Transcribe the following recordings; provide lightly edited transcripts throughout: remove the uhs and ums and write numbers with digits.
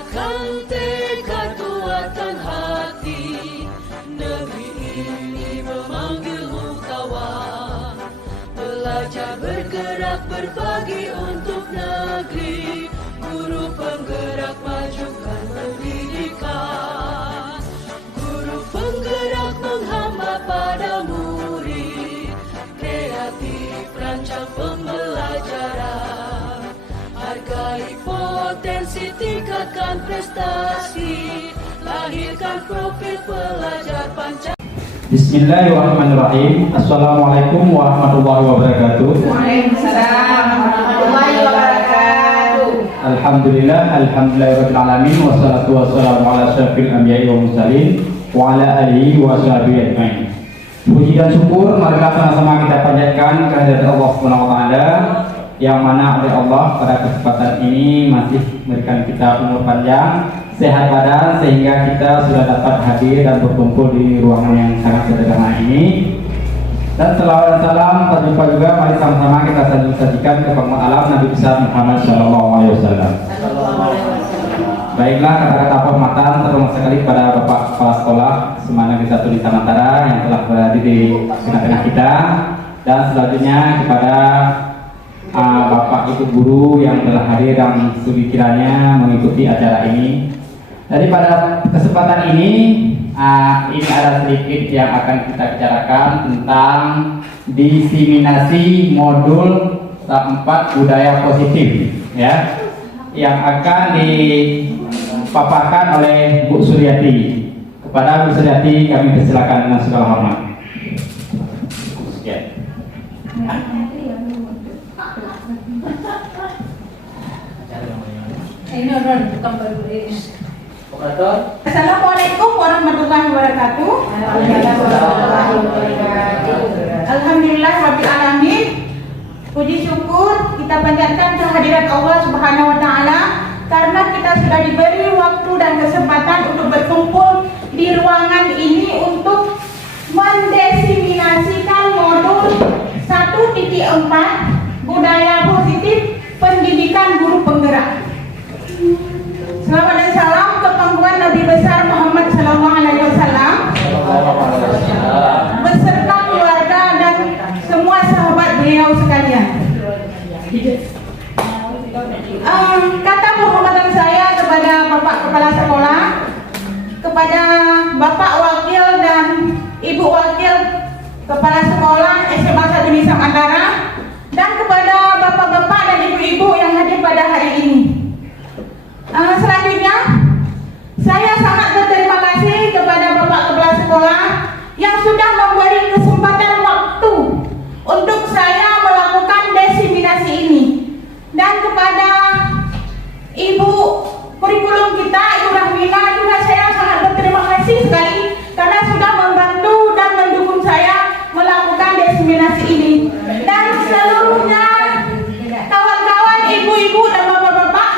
kuatkan tekad, kuatkan hati. Negeri ini memanggilmu kawan. Belajar bergerak berbagi untuk negeri. Guru penggerak majukan pendidikan. Guru penggerak menghamba pada murid. Kreatif rancang pembelajaran. Hargai potensi, tingkatkan prestasi. Lahirkan profil pelajar Pancasila. Bismillahirrahmanirrahim. Assalamualaikum warahmatullahi wabarakatuh. Waalaikumsalam warahmatullahi wabarakatuh. Alhamdulillahirabbil alamin wassalatu wassalamu ala asyrafil anbiya'i wal mursalin wa ala alihi wa sahbihi ajmain. Puji dan syukur marilah sama-sama kita panjatkan kehadirat Allah Subhanahu wa taala yang mana oleh Allah pada kesempatan ini masih memberikan kita umur panjang, sehat badan sehingga kita sudah dapat hadir dan berkumpul di ruangan yang sangat sederhana ini. Dan selawat dan salam terjumpa juga, mari sama-sama kita sajikan ke penghuni alam Nabi besar Muhammad SAW. Baiklah, kata-kata penghormatan terutama sekali pada Bapak Kepala Sekolah Semangat Negeri 1 di Tamantara yang telah berada di tengah-tengah kita, dan selanjutnya kepada Bapak Ibu guru yang telah hadir dan studi kiranya mengikuti acara ini. Jadi pada kesempatan ini ada sedikit yang akan kita bicarakan tentang diseminasi modul 4 budaya positif, ya, yang akan dipaparkan oleh Bu Suryati. Kepada Bu Suryati kami persilakan dengan segala hormat. Ya. Assalamualaikum warahmatullahi wabarakatuh. Alhamdulillah rabbil alamin. Puji syukur kita panjatkan kehadirat Allah Subhanahu wa taala karena kita sudah diberi waktu dan kesempatan untuk berkumpul di ruangan ini untuk mendiseminasikan modul 1.4 budaya positif pendidikan guru penggerak. Selamat dan salam ke pangkuan Nabi besar Muhammad SAW beserta keluarga dan semua sahabat beliau sekalian. Kata penghormatan saya kepada Bapak Kepala Sekolah, kepada Bapak Wakil dan Ibu Wakil Kepala Sekolah SMA 1 Nisam Antara, dan kepada Bapak-Bapak dan Ibu-Ibu yang hadir pada hari ini. Selanjutnya, saya sangat berterima kasih kepada Bapak Kepala Sekolah yang sudah memberi kesempatan waktu untuk saya melakukan diseminasi ini, dan kepada Ibu kurikulum kita, Ibu Rahmina, juga saya sangat berterima kasih sekali karena sudah membantu dan mendukung saya melakukan diseminasi ini. Dan seluruhnya kawan-kawan, ibu-ibu dan bapak-bapak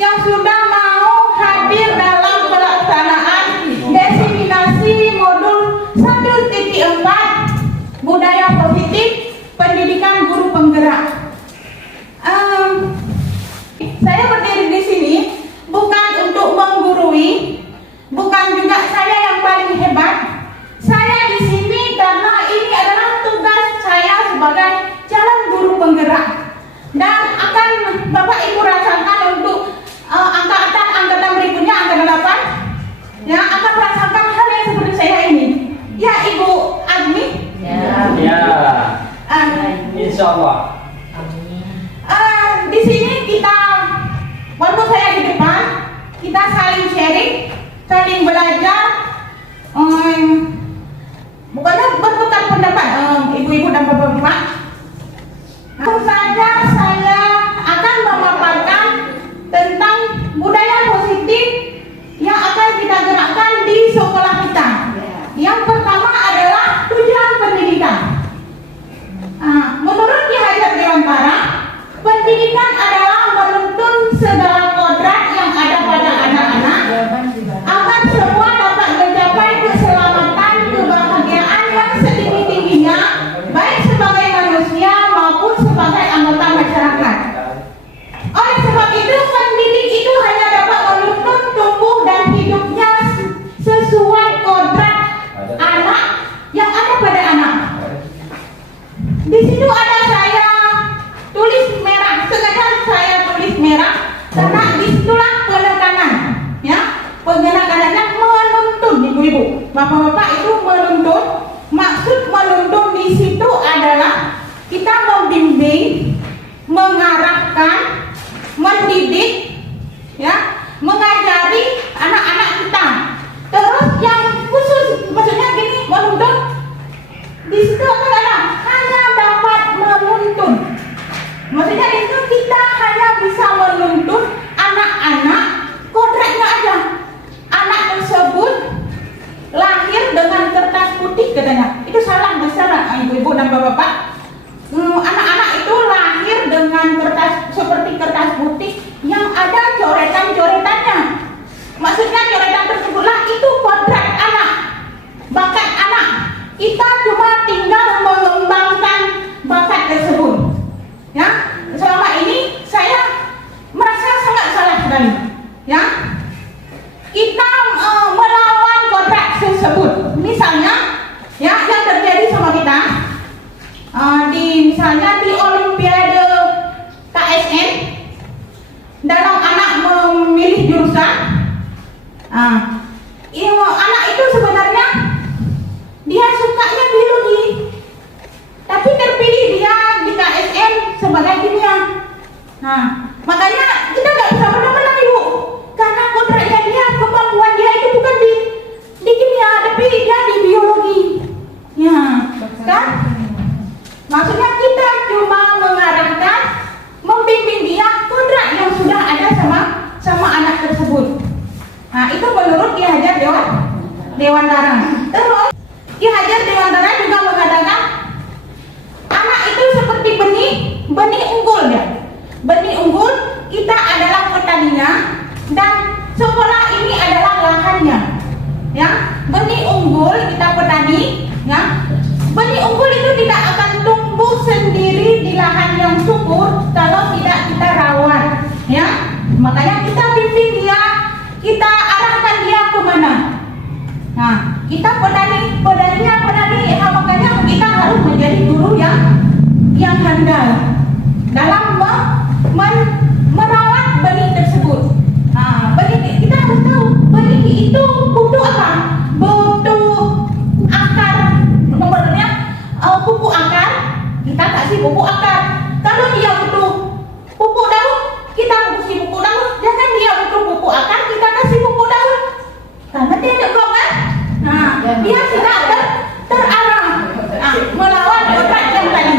yang sudah mau hadir dalam pelaksanaan diseminasi modul 1.4 budaya positif pendidikan guru penggerak. Saya berdiri di sini bukan untuk menggurui, bukan juga saya yang paling hebat. Saya di sini karena ini adalah tugas saya sebagai calon guru penggerak, dan akan Bapak Ibu rasakan untuk angkatan berikutnya, angkatan 8, yang akan merasakan hal yang seperti saya ini. Ya, Ibu Agni? Ya. Insya Allah. Di sini kita, walaupun saya di depan, kita saling sharing, saling belajar, bukannya bertukar pendapat, ibu-ibu dan bapak-bapak. Langsung saja saya akan memaparkan tentang budaya positif yang akan kita gerakkan di sekolah kita. Yang pertama adalah tujuan pendidikan. Menurut Ki Hajar Dewantara, pendidikan adalah menuntun segala kodrat yang ada pada anak-anak agar semua dapat mencapai keselamatan kita melawan kodrat tersebut. Misalnya, ya yang terjadi sama kita, misalnya di Olimpiade KSN, dalam anak memilih jurusan, anak itu sebenarnya dia sukanya biologi, tapi terpilih dia di KSN sebagai kimia. Makanya kita nggak bisa menang-menang ibu, karena kodratnya dia, kemampuan dia itu bukan di kimia, tapi dia di biologi. Ya, kan? Maksudnya kita cuma mengarahkan, membimbing dia kodrat yang sudah ada sama anak tersebut. Itu menurut Ki Hajar Dewantara. Terus Ki Hajar Dewantara juga mengatakan anak itu seperti benih unggul ya. Benih unggul kita adalah petaninya dan sekolah ini adalah lahannya. Ya, benih unggul kita petani, ya. Benih unggul itu tidak akan tumbuh sendiri di lahan yang subur kalau tidak kita rawat, ya. Makanya kita bimbing dia, kita arahkan dia kemana. Nah, kita petani, makanya kita harus menjadi guru yang handal dalam merawat benih tersebut. Benih kita harus tahu benih itu butuh apa? Butuh akar, nomornya pupuk akar. Kita kasih pupuk akar. Kalau dia butuh pupuk daun, kita kasih pupuk daun. Jangan dia butuh pupuk akar, kita kasih pupuk daun. Karena dia ada blok kan? Dia tidak terarah melawan kodrat yang tadi.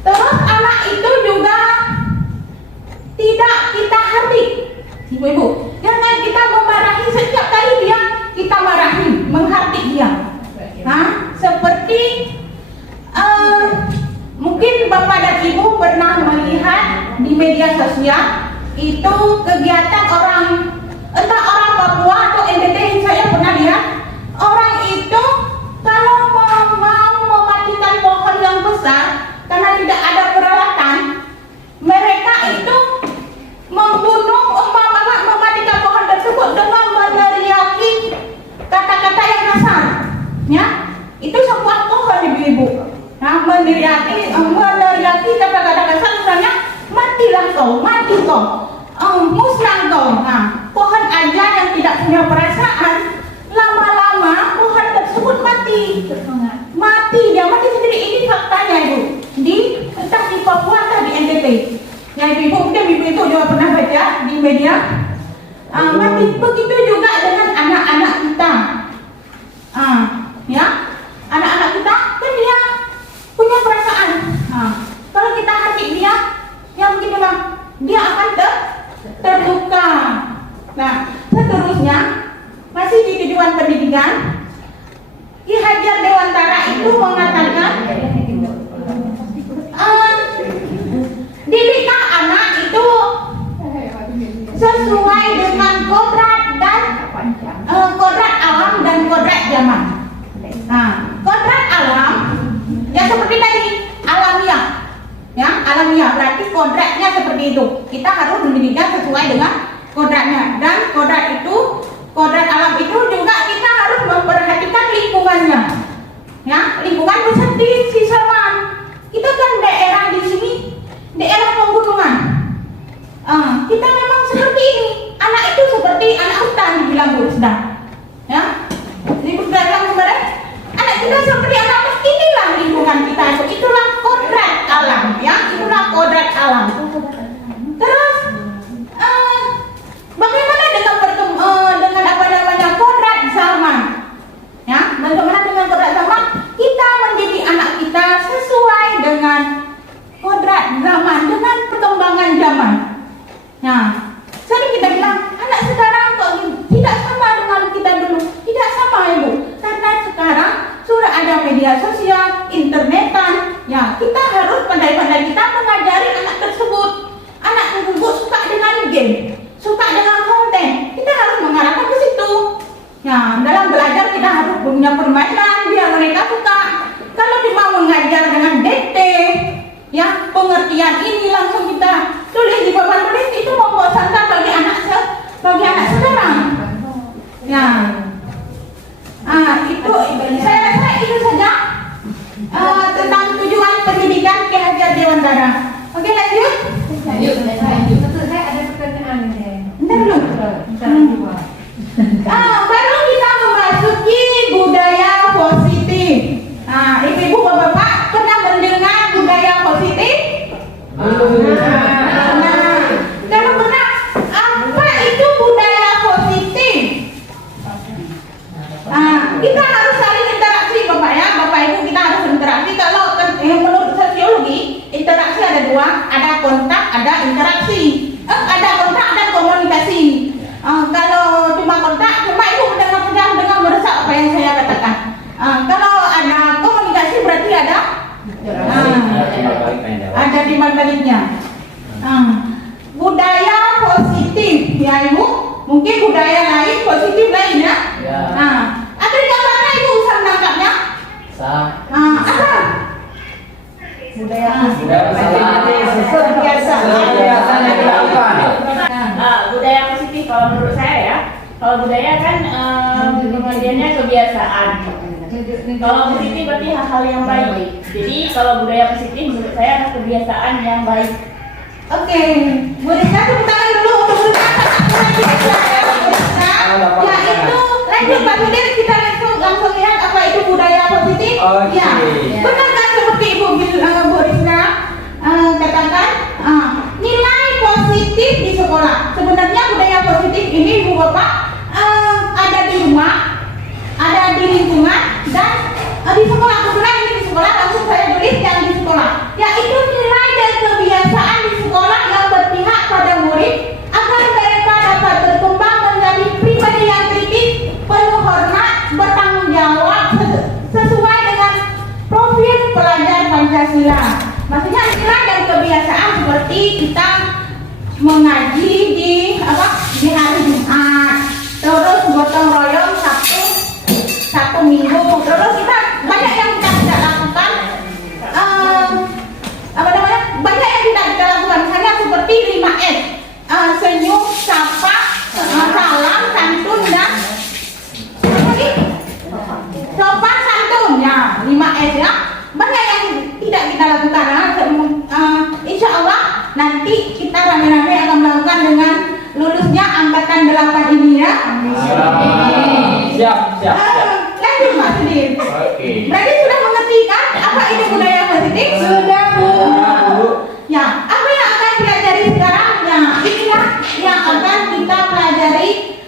Terus anak itu juga tidak kita hardik, ibu-ibu. Jangan kita memarahi setiap kali kita marahi, menghardik dia. Seperti mungkin Bapak dan Ibu pernah melihat di media sosial itu kegiatan entah orang Papua atau NTT, saya pernah lihat orang itu kalau mau mematikan pohon yang besar karena tidak ada peralatan, mereka itu mematikan pohon tersebut dengan meneriaki kata-kata yang kasar, ya. Itu sebuah pohon ibu-ibu. Meneriaki kata-kata kasar, misalnya matilah kau, mati kau, musnah kau. Pohon aja yang tidak punya perasaan, lama-lama pohon tersebut mati sendiri. Ini faktanya ibu, entah di Papua atau di NTT. Ya ibu, mungkin ibu juga pernah baca di media. Mati. Begitu juga dengan anak-anak kita. Ya, anak-anak kita kan dia punya perasaan. Kalau kita hati dia, yang beginilah, dia akan terluka. Nah, seterusnya masih di tujuan pendidikan, Ki Hajar Dewantara itu mengatakan didiklah anak itu sesuai dengan kodrat dan kodrat alam dan kodrat zaman. Kodrat alam ya seperti tadi, alamiah, ya, alamiah berarti kodratnya seperti itu. Kita harus mendidiknya sesuai dengan kodratnya. Dan kodrat alam itu juga kita harus memperhatikan lingkungannya, ya. Lingkungan seperti Sisaman, kita kan daerah di sini, daerah pegunungan. Kita memang seperti ini. Anak itu seperti anak hutan, dibilang Bu Sedang, ya. Ibu sudah bilang kemarin, anak kita seperti anak hutan. Inilah lingkungan kita, itulah kodrat alam, ya. Itulah kodrat alam. Terus bagaimana dengan kodrat zaman? Ya, bagaimana dengan kodrat zaman? Kita mendidik anak kita sesuai dengan kodrat zaman, dengan perkembangan zaman. Nah, sering kita bilang anak sekarang kok tidak sama dengan kita dulu. Tidak sama ibu, karena sekarang sudah ada media sosial, internetan. Ya, kita harus pandai-pandai kita mengajari anak tersebut. Anak tersebut suka dengan game, suka dengan konten. Kita harus mengarahkan ke situ. Ya, dalam belajar kita harus punya permainan biar mereka suka. Kalau cuma mengajar dengan dikte, ya pengertian ini langsung kita tulis di papan tulis, itu membosankan bagi Baru kita memasuki budaya positif. Nah, ibu-ibu, bapak-bapak pernah mendengar budaya positif? Kalau pernah, apa itu budaya positif? Kita harus saling interaksi, bapak ya, bapak ibu, kita harus interaksi. Kalau menurut sosiologi, interaksi ada dua, ada kontak, ada interaksi. Ada kontak dan komunikasi. Kalau cuma kontak, cuma ibu dengar meresap apa yang saya katakan. Kalau ada komunikasi berarti ada timbal baliknya. Budaya positif, ya ibu. Mungkin budaya lain positif lain ya. Ada gambarnya ibu bisa menangkapnya? Apa? Budaya budaya positif kalau menurut saya ya, kalau budaya kan kemudiannya kebiasaan. Kalau positif berarti hal-hal yang baik. Jadi kalau budaya positif menurut saya adalah kebiasaan yang baik. Oke, Bu Rizka, tepuk tangan dulu untuk Bu Rizka. Ya itu lanjut Pak Sudir, kita langsung lihat apa itu budaya positif. Ya, benar kan seperti Ibu Bu Rizka katakan, nilai positif di sekolah. Sebenarnya budaya positif ini Ibu Bapak ada di rumah, ada di lingkungan, dan di sekolah. Kebetulan ini di sekolah, langsung saya tulis yang di sekolah. Yaitu nilai dan kebiasaan di sekolah yang berpihak pada murid agar mereka dapat berkembang menjadi pribadi yang kritis, penuh hormat, bertanggung jawab sesuai dengan profil pelajar Pancasila. Maksudnya nilai dan kebiasaan seperti kita mengaji di hari Jumat, terus gotong royong Sabtu Minggu, terus kita banyak yang kita tidak lakukan, banyak yang tidak kita lakukan, misalnya seperti 5S, senyum, sapa, salam, santun, dan sopan santun, ya 5S ya. Banyak yang tidak kita lakukan. Insya Allah nanti kita rame-rame akan melakukan dengan lulusnya angkatan 8 ini ya. Siap. Lanjut Pak Sudir. Berarti sudah mengerti kan apa itu budaya positif? Sudah Bu. Ya, apa yang akan pelajari sekarang? Ya, inilah yang akan kita pelajari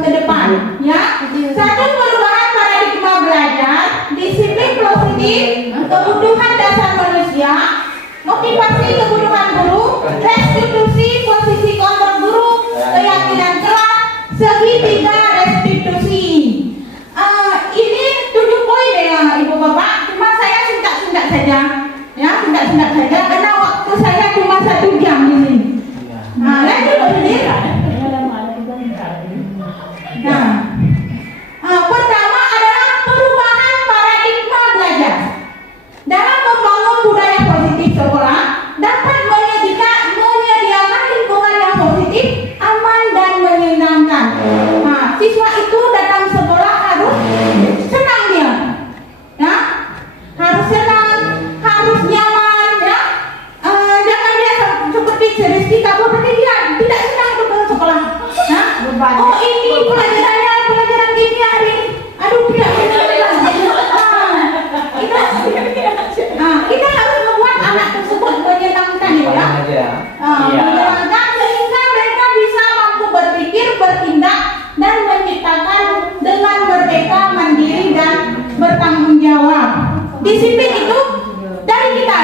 ke depan. Ya, satu perubahan paradigma belajar, disiplin positif, kebutuhan dasar manusia, motivasi kebutuhan guru, restitusi posisi kontrak guru, keyakinan kelas, segitiga restitusi. Ini 7 poin ya Ibu Bapak, cuma saya singkat-singkat saja, ya singkat-singkat saja karena waktu saya cuma 1 jam di sini. Lanjut Pak Sudir. Pertama adalah perubahan paradigma belajar. Dalam membangun budaya positif sekolah dapat menyediakan lingkungan yang positif, aman dan menyenangkan. Siswa itu datang sekolah harus senang dia, ya, harus senang, harus nyaman, ya. Jangan dia seperti Rizky kabur berarti dia tidak senang untuk ke sekolah. Oh ini pelajaran kimia hari ini. Aduh tidak. Kita harus membuat anak tersebut menyenangkan ya. Menyenangkan sehingga mereka bisa mampu berpikir, bertindak, dan menciptakan dengan merdeka, mandiri, dan bertanggung jawab. Disiplin itu dari kita,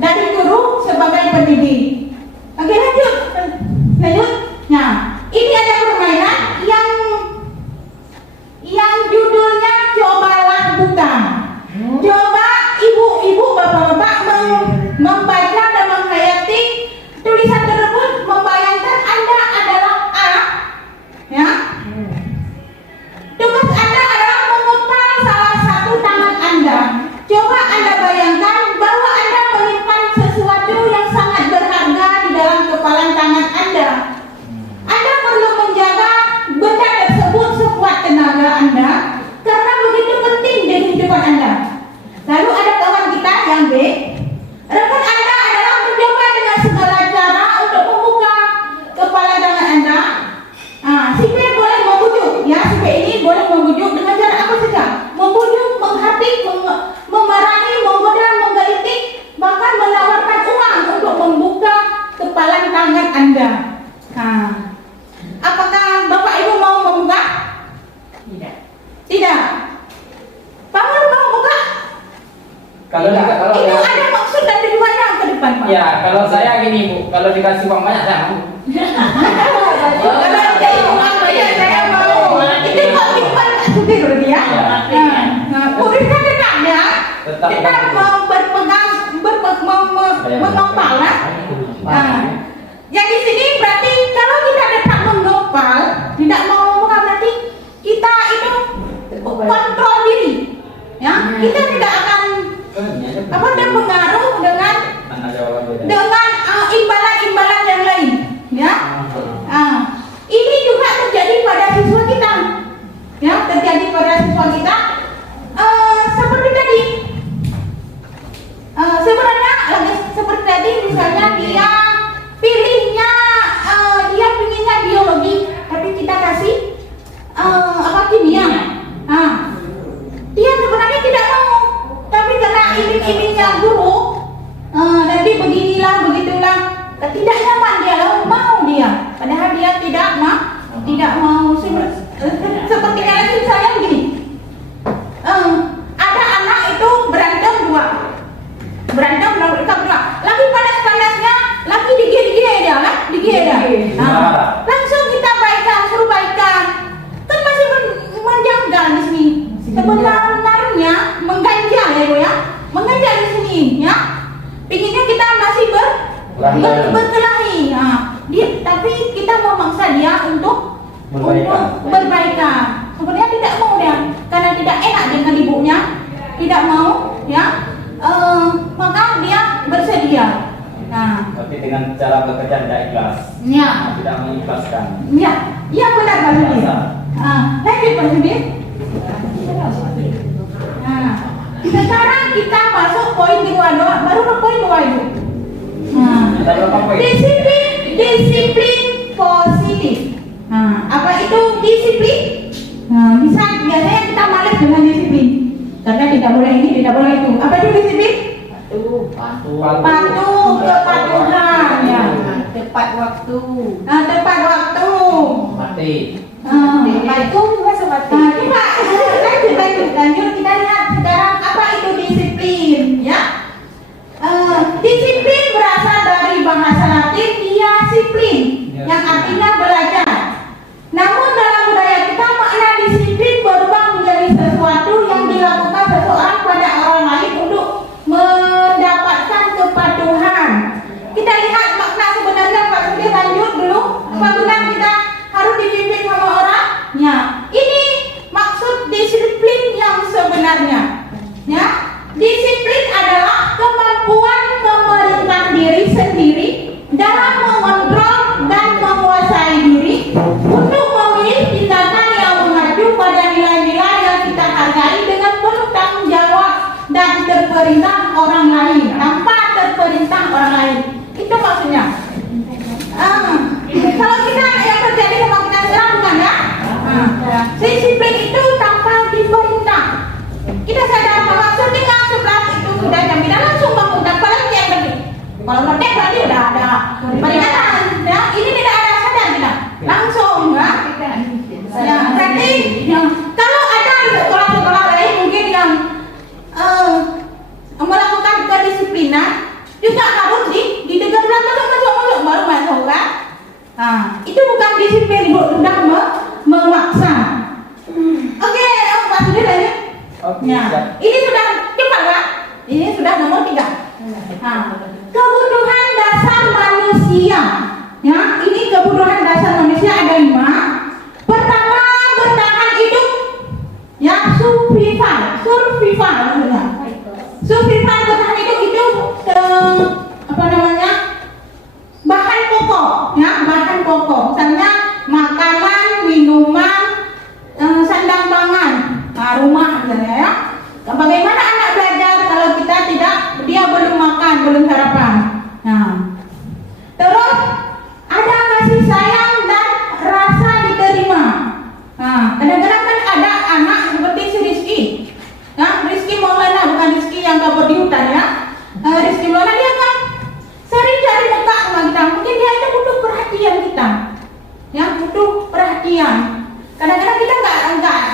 dari guru sebagai pendidik. Oke, lanjut. Nah, ini ada permainan yang judulnya cobalah buka. Coba ibu-ibu, bapak-bapak membaca dan menghayati tulisan tersebut, membayangkan Anda adalah A, ya. Tugas Anda adalah mengepal salah satu tangan Anda. Coba Anda bayangkan bahwa Anda menyimpan sesuatu yang sangat berharga di dalam kepalan tangan Anda. sudah. Nah, apakah Bapak Ibu mau membuka? Tidak. Tidak. Paman mau buka? Kalau Itu ada maksud dan tujuannya ke depan, Pak. ya kalau saya gini Bu, kalau dikasih uang banyak saya mau. Kalau ada uang banyak saya mau. Itu kok kita sudah berarti ya. Nah, berikan dekatnya. Kita mau berpegang, menopal lah. Nah, yang di sini berarti kalau kita tetap menopal, tidak mau berarti kita itu kontrol diri. Ya, kita tidak akan terpengaruh dengan imbalan-imbalan yang lain, ya. Ini juga terjadi pada siswa kita, ya, terjadi pada siswa kita. Seperti tadi, sebenarnya lagi seperti tadi, misalnya dia pilihnya, dia pinginnya biologi, tapi kita kasih kimia. Dia sebenarnya tidak mau, tapi karena iming-imingnya guru, nanti beginilah, begitulah, tidak nyaman dia, lalu mau dia, padahal dia tidak mau. Seperti lagi saya begini, ada anak itu berantem dua, lagi panas-panasnya, lagi digigit dia, langsung kita suruh baikan, kan masih menjanggal di sini. Sebenarnya mengganjal ya Bu ya, mengganjal di sini ya. Pinginnya kita masih berkelahi, tapi kita memaksa dia untuk berbaikan. Sebenarnya tidak mau dia, karena tidak enak dengan ibunya, tidak mau ya. Maka dia bersedia. Nah, tapi dengan cara bekerja tidak ikhlas. ya, Tidak mengikhlaskan. ya benar Pak Sudi. Lanjut Pak Sudi. Nah, sekarang kita masuk poin kedua, baru ke poin 2 itu. Disiplin positif. Apa itu disiplin? Biasanya kita malas dengan disiplin, karena tidak boleh ini, tidak boleh itu. Apa itu disiplin? Patuh, kepatuhan, ya. Tepat waktu. Tepat waktu. Mati. Itu juga seperti. Coba lanjut kita lihat sekarang apa itu disiplin, ya. Disiplin berasal dari bahasa Latin disiplin, yang artinya belajar. Namun dalam budaya kita makna disiplin berubah menjadi sesuatu yang dilakukan seseorang pada orang lain untuk mendapatkan kepatuhan. Kita lihat makna sebenarnya Pak Sudi, lanjut dulu. Apa benar kita harus dipimpin sama orang? Ya, ini maksud disiplin yang sebenarnya. Ya, disiplin adalah kemampuan memerintah diri sendiri dalam mengontrol dan menguasai diri untuk memilih tindakan yang mengacu pada nilai-nilai yang kita hargai dengan penuh tanggung jawab dan terperintah orang lain, tanpa terperintah orang lain. Itu maksudnya. Kalau kita yang terjadi sama kita sekarang bukan ya? Disiplin itu tanpa diperintah. Kita sadar bahwa ketika 11 itu sudah jam kita langsung bangun tanpa lagi yang berarti. Kalau merdeka berarti udah ada peringatan. Ya, ini tidak ada sadar kita. Langsung ya. Ya, berarti kalau ada di sekolah-sekolah lain mungkin yang melakukan kedisiplinan juga harus didegar masuk baru masuk kan? Itu bukan disiplin, sudah memaksa. Oke, Pak Sudi lanjut. Ya, ini sudah cepat Pak. Ini sudah nomor 3. Kebutuhan dasar manusia. Ya, ini kebutuhan dasar manusia ada 5. Pertama, bertahan hidup. Ya, survival maksudnya. Survival, bertahan hidup itu bahan pokok, ya, bahan pokok. Misalnya makanan, minuman, sandang pangan, rumah misalnya ya. Bagaimana anak belajar kalau kita dia belum makan, belum sarapan. Terus ada perhatian. Kadang-kadang kita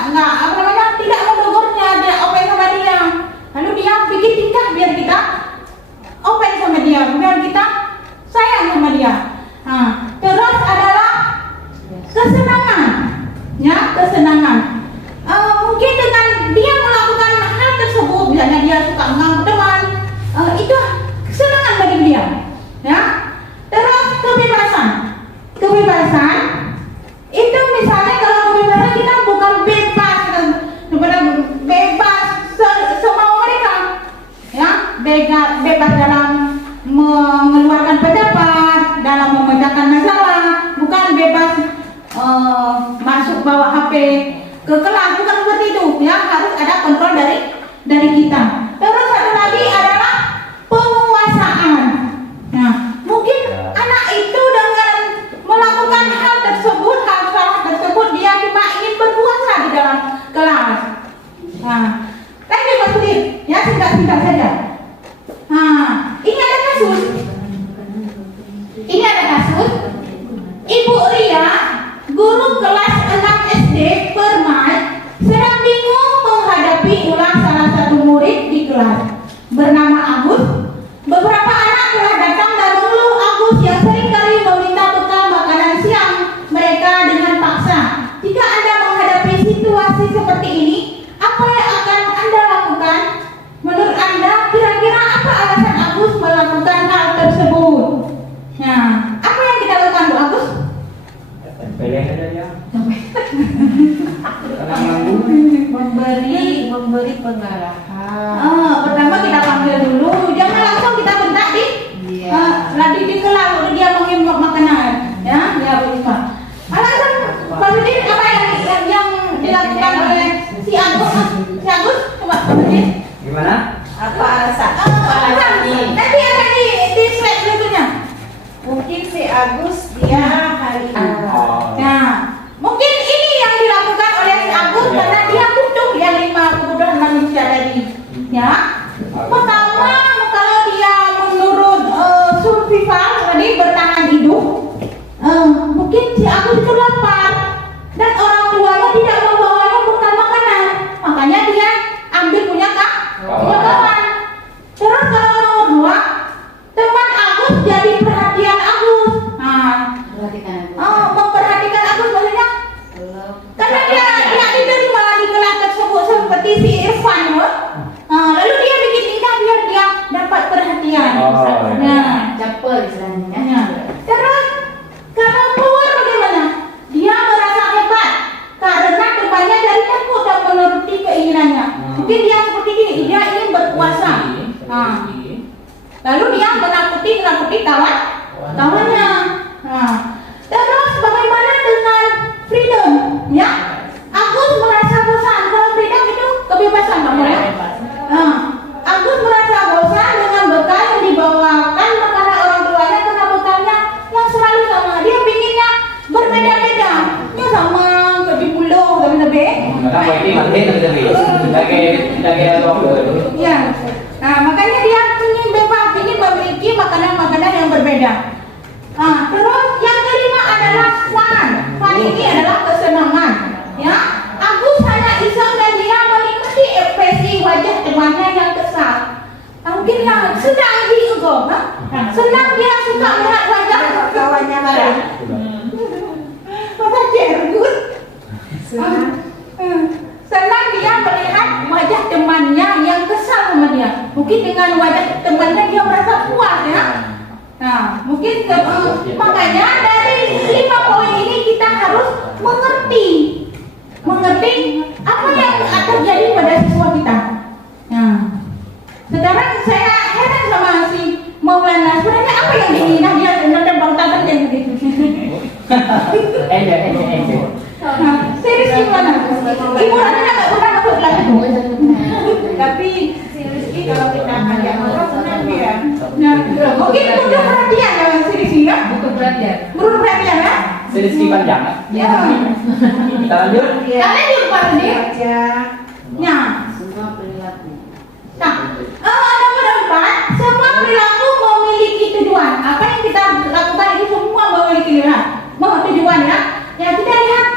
nggak apa namanya, tidak menegurnya, tidak open sama dia. Lalu dia bikin tingkah biar kita open sama dia, biar kita sayang sama dia. Nah, terus adalah kesenangan, ya kesenangan. Mungkin dengan dia melakukan hal tersebut, misalnya dia suka mengganggu teman, itu kesenangan bagi dia, ya. Terus kebebasan itu misalnya kalau kebebasan kita bukan bebas, bebas semau mereka, ya, bebas dalam mengeluarkan pendapat, dalam memecahkan masalah, bukan bebas masuk bawa HP ke kelas, bukan seperti itu, ya. Harus ada kontrol dari kita. Terus satu lagi adalah penguasaan. Nah, mungkin anak itu dengan melakukan hal tersebut, hal salah tersebut, dia cuma ingin berkuasa di dalam kelas. Nah, lanjut Mas Budi, ya singkat-singkat saja. Nah, ini ada kasus. Ibu Ria, guru kelas 6 SD Permai, sedang bingung menghadapi ulah salah satu murid di kelas bernama Agus. Beberapa anak telah datang dan mengeluh Agus yang seringkali meminta bekal makanan siang mereka dengan paksa. Jika Anda menghadapi situasi seperti ini, apa yang akan Anda lakukan? Menurut Anda, kira-kira apa alasan Agus melakukan hal tersebut? Nah, apa yang kita lakukan Bu Agus? Peleng aja ya. memberi pengarahan. Pertama kita panggil dulu, jangan langsung kita bentak di lagi di kelas udah dia mengimbau makanan, ya, ya begitu. Alasan maksudnya apa yang dilakukan oleh si Agus? Coba maksudnya Gimana? Apa alasan? Nanti akan di slide berikutnya. Mungkin si Agus dia hari ini. Nah, mungkin ini yang dilakukan oleh si Agus karena dia butuh yang 5 kebutuhan manusia tadi. Ya, pertama kalau dia menurut survival tadi bertahan hidup, mungkin si Agus itu lapar dan orang tuanya tidak membawanya bekal makanan, makanya dia ambil punya kawan. Terus kalau nomor 2, teman Agus jadi perhatian Agus. Memperhatikan Agus maksudnya karena dia diterima di kelas tersebut seperti si Irfan, lalu dia bikin tingkah biar dia dapat perhatian. Nah, Capel istilahnya. terus kalau keluar bagaimana? Dia merasa hebat karena temannya dari takut dan menuruti keinginannya. Mungkin dia seperti ini, dia ingin berkuasa. Lalu dia menakuti kawannya. Terus bagaimana dengan freedom? Ya, Agus merasa bosan. Kalau freedom itu kebebasan, Pak Mulya. Agus merasa bosan dengan bekal yang dibawakan makanan orang tuanya karena bekalnya yang selalu sama. Dia pinginnya berbeda-beda. Ya sama di pulau tapi ya. Nah, makanya dia ingin bebas, ingin memiliki makanan-makanan yang berbeda. Terus yang kelima adalah fun. Fun ini adalah kesenangan. Ya, Agus hanya iseng dan dia menikmati ekspresi wajah temannya yang kesal. Mungkin yang sedang diego, senang dia suka melihat wajah kawannya marah. Masa cergut. Senang dia melihat wajah temannya yang kesal sama dia. Mungkin dengan wajah temannya dia merasa puas, ya. Nah, mungkin makanya dari 5 poin ini kita harus mengerti apa yang akan terjadi pada siswa kita. Nah, sekarang saya heran sama si Maulana. Sebenarnya apa yang diinginkan dia nonton bang tangan yang begitu? Serius gimana? Ibu Rana nggak pernah masuk lagi. Tapi si Rizky kalau kita ajak ngobrol senang dia. Nah, mungkin butuh perhatian ya si Rizky ya? Butuh perhatian. Butuh perhatian ya? Sedikit panjang. Ya. Kita lanjut. Kalian juga Pak Rizky? Baca. Nah, Semua perilaku. nah, nomor 4, semua perilaku memiliki tujuan. Apa yang kita lakukan itu semua memiliki tujuan ya. Ya kita lihat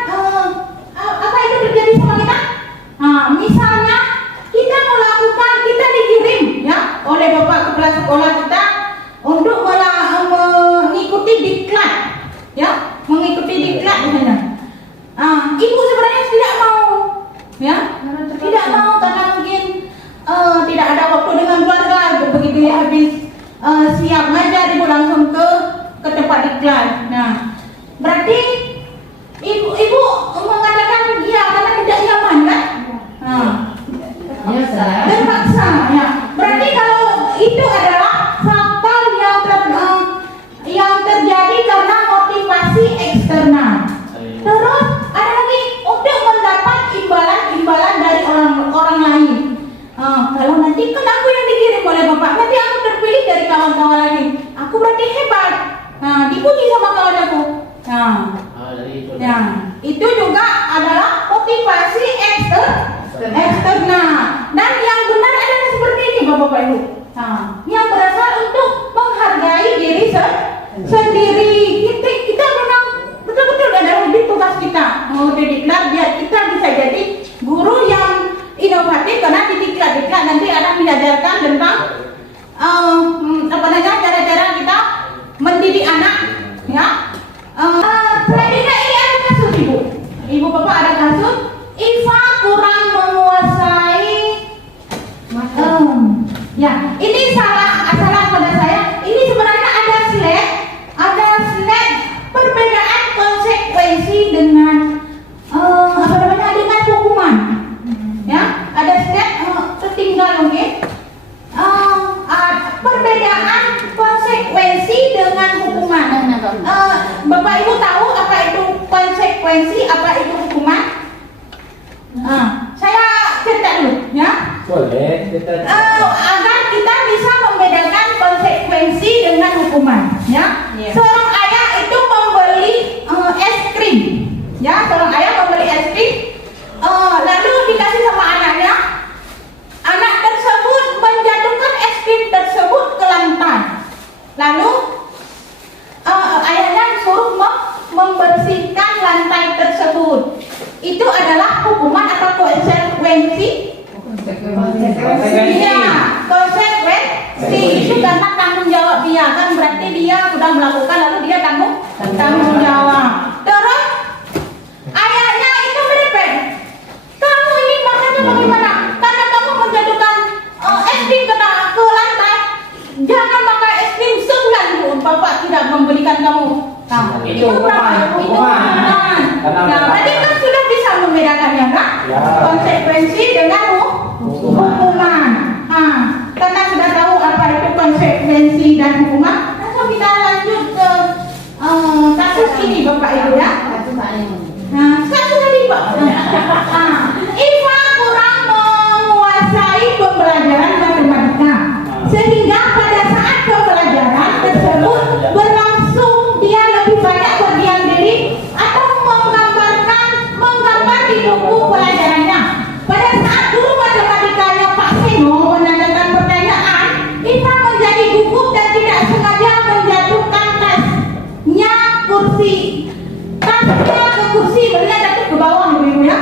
eksternal. Terus ada lagi untuk mendapat imbalan dari orang lain. Kalau nanti kan aku yang dikirim oleh bapak, nanti aku terpilih dari kawan-kawan lain. Aku berarti hebat. Dipuji sama kawan aku. Ya, itu juga adalah motivasi eksternal. Dan yang benar adalah seperti ini, Bapak Ibu. Yang berasal untuk menghargai diri sendiri. Kita memang betul-betul ada di tugas kita didiklat biar kita bisa jadi guru yang inovatif, karena di diklat nanti ada mengajarkan tentang cara-cara kita mendidik anak, ya. Selanjutnya ini ada kasus ibu bapak, ada kasus Iva kurang menguasai. Ya, ini salah pada saya. Ini sebenarnya ada slide perbedaan konsekuensi dengan dengan hukuman. Ya, ada slide tertinggal, oke? Perbedaan konsekuensi dengan hukuman. Bapak Ibu tahu apa itu konsekuensi, apa itu hukuman? Saya cerita dulu, ya. Boleh. Agar kita bisa membedakan konsekuensi dengan hukuman, ya. Seorang ayah itu membeli es krim, ya. Seorang ayah membeli es krim, lalu dikasih sama anaknya. Anak tersebut menjatuhkan es krim tersebut ke lantai. Lalu ayahnya suruh membersihkan lantai tersebut. Itu adalah hukuman atau konsekuensi? Iya, konsekuensi itu karena tanggung jawab dia, kan berarti dia sudah melakukan lalu dia tanggung jawab. Terus ayahnya itu merepet. Kamu ini makanya bagaimana? Karena kamu menjatuhkan es krim ke lantai. Jangan makan es krim sebulan dulu. Bapak tidak memberikan kamu. Itu hukuman. Berarti kan sudah bisa membedakannya, kan? Ya. Konsekuensi dengan hukuman. Karena sudah tahu apa itu konsekuensi dan hukuman, langsung kita lanjut ke kasus ini, Bapak Ibu, ya. Kasus tadi, Pak. Iva kurang menguasai pembelajaran matematika, sehingga pada saat pembelajaran tersebut berlangsung dia lebih banyak berdiam diri atau menggambar di buku pelajarannya. Pada saat guru matematikanya Pak Seno menanyakan pertanyaan, Iva menjadi gugup dan tidak sengaja menjatuhkan tasnya ke kursi, beliau jatuh ke bawah, Ibu, ya.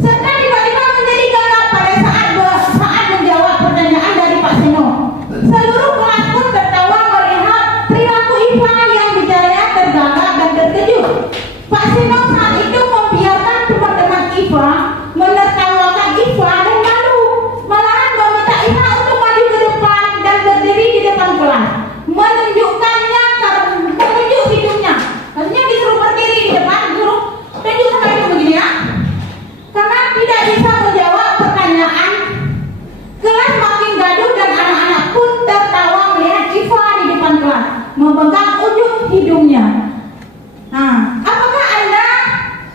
Serta tiba-tiba menjadi gagap pada saat menjawab pertanyaan dari Pak Seno. Seluruh kelas pun tertawa melihat perilaku Iva yang bicaranya tergagap dan terkejut. Pak Seno saat itu membiarkan teman-teman Iva menertawakan Iva dan malu, malahan meminta Iva untuk maju ke depan dan berdiri di depan kelas, menunjuk hidungnya. Maksudnya disuruh berdiri di depan guru, tunjuk sama hidung begini, ya. Karena tidak bisa menjawab pertanyaan. Kelas makin gaduh dan anak-anak pun tertawa melihat Iva di depan kelas memegang ujung hidungnya. Apakah Anda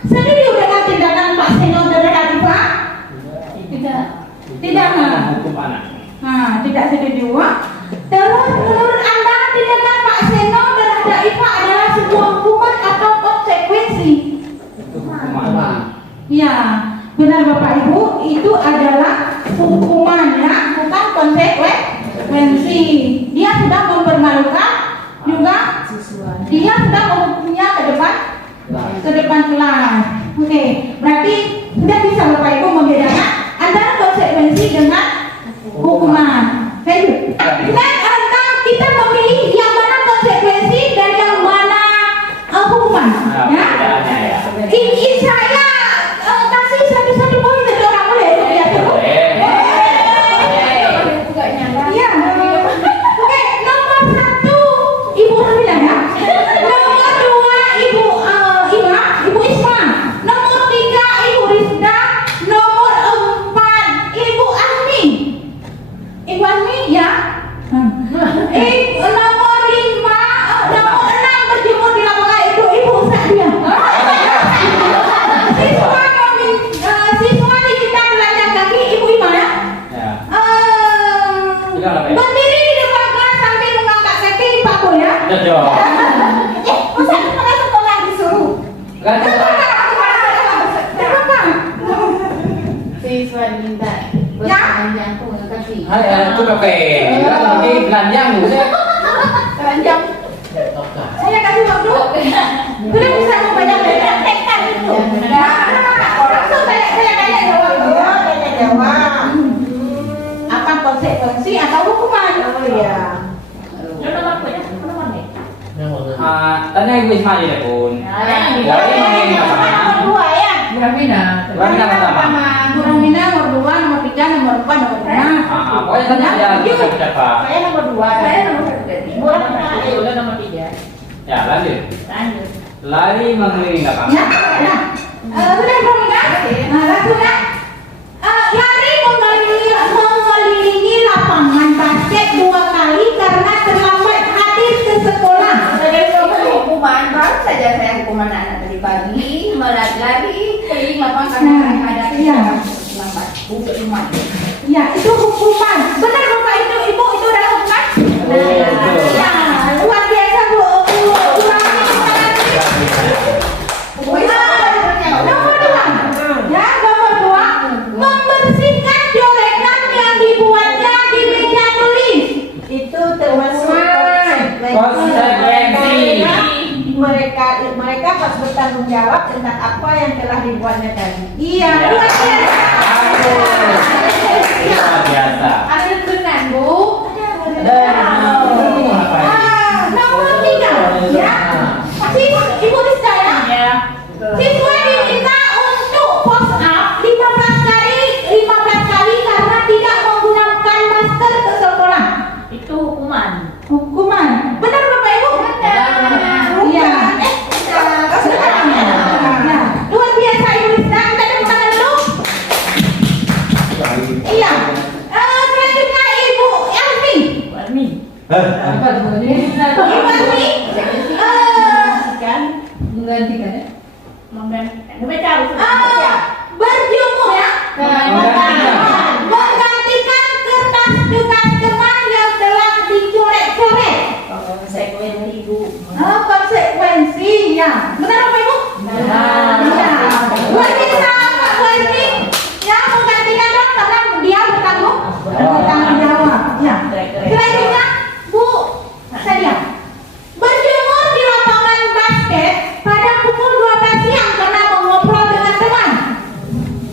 setuju dengan tindakan Pak Seno terhadap Iva? Tidak. Tidak setuju. Terus menurut Anda tindakan Pak Seno terhadap Iva adalah sebuah hukuman atau konsekuensi? Ya, benar Bapak Ibu, itu adalah hukuman, ya, bukan konsekuensi. Dia sudah mempermalukan juga, dia sudah menghukumnya ke depan kelas. Oke, berarti sudah bisa Bapak Ibu membedakan antara konsekuensi dengan hukuman. Dan kita memilih yang mana konsekuensi dan yang mana hukuman, ya. Ini saya kasih satu-satu poin dari orang, boleh ya? Iya. Oke, nomor 1 Ibu Hamida, ya. Nomor 2 Ibu Isma. Nomor 3 Ibu Rizda. Nomor 4 Ibu Asmi. Ibu Asmi, ya. Nomor 5, nomor 6 berjemur di lapangan itu Ibu Sadia. pakai. Ini belanjang dulu. Telanjang. Saya kasih waktu. Sudah bisa membayar praktekkan itu. Langsung saya tanya jawab. Tanya jawab. Apa konsekuensi atau hukuman? Oh iya. Lo nomornya, nomornya. Tanya Ibu Ismail ya Bun. Nomor dua ya. Buramina pertama. Buramina nomor 2, nomor 3, nomor 4, nomor 5. Pokoknya tanya aja siapa. Saya nomor 2. Saya nomor 1. Lo nomor 3. Ya lanjut. Lanjut. Lari mengelilingi lapangan. Ya, nah, sudah belum kan? Nah, langsung kan? Lari mengelilingi lapangan basket 2 kali karena terlambat hadir ke sekolah. Sebagai hukuman baru saja saya hukuman anak tadi pagi lari keliling lapangan karena ada Iya. lambat hukuman. Ya, itu hukuman. Benar Bapak itu, Ibu itu adalah hukuman? Ya, luar biasa Bu. Nomor 2. Ya, nomor 2. Membersihkan coretan yang dibuatnya di meja tulis. Itu termasuk Konsekuensi. Mereka harus bertanggung jawab tentang apa yang telah dibuatnya tadi. Iya, luar biasa. Luar biasa. Ada berenang Bu. Nomor 3. Ya. Ibu Rizka ya. Ya. Siswa diminta untuk post up 15 kali karena tidak menggunakan masker ke sekolah. Itu hukuman. Hukuman. Benar Bapak Ibu? Iya. Nah, luar biasa Ibu Rizka. Kita tepuk tangan dulu. Iya. Selanjutnya Ibu Elmi. Warmi. Ibu Elmi. Menggantikan ya. Berjemur ya. Menggantikan kertas tugas teman yang telah dicoret-coret. Konsekuensi Bu. Konsekuensinya. Benar apa Ibu? Iya. Luar biasa Pak Warni. Ya, menggantikan dong karena dia bertanggung jawab. Ya. Selanjutnya Bu Sadia. Berjemur di lapangan basket pada pukul 12 siang karena mengobrol dengan teman.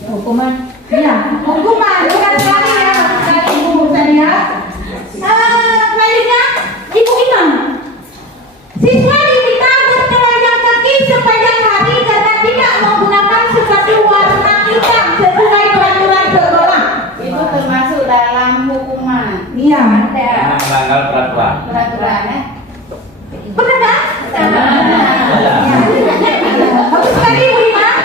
Hukuman. Iya, hukuman. Bukan sekali ya, bukan sekali Ibu Sadia. Selanjutnya Ibu Imam. Siswa diminta bertelanjang kaki sepanjang hari karena tidak menggunakan sepatu warna hitam sesuai peraturan sekolah. Itu termasuk dalam hukuman. Iya. Ada Melanggar peraturan. peraturan ya. Benar kan? Bagus sekali Ibu Imam.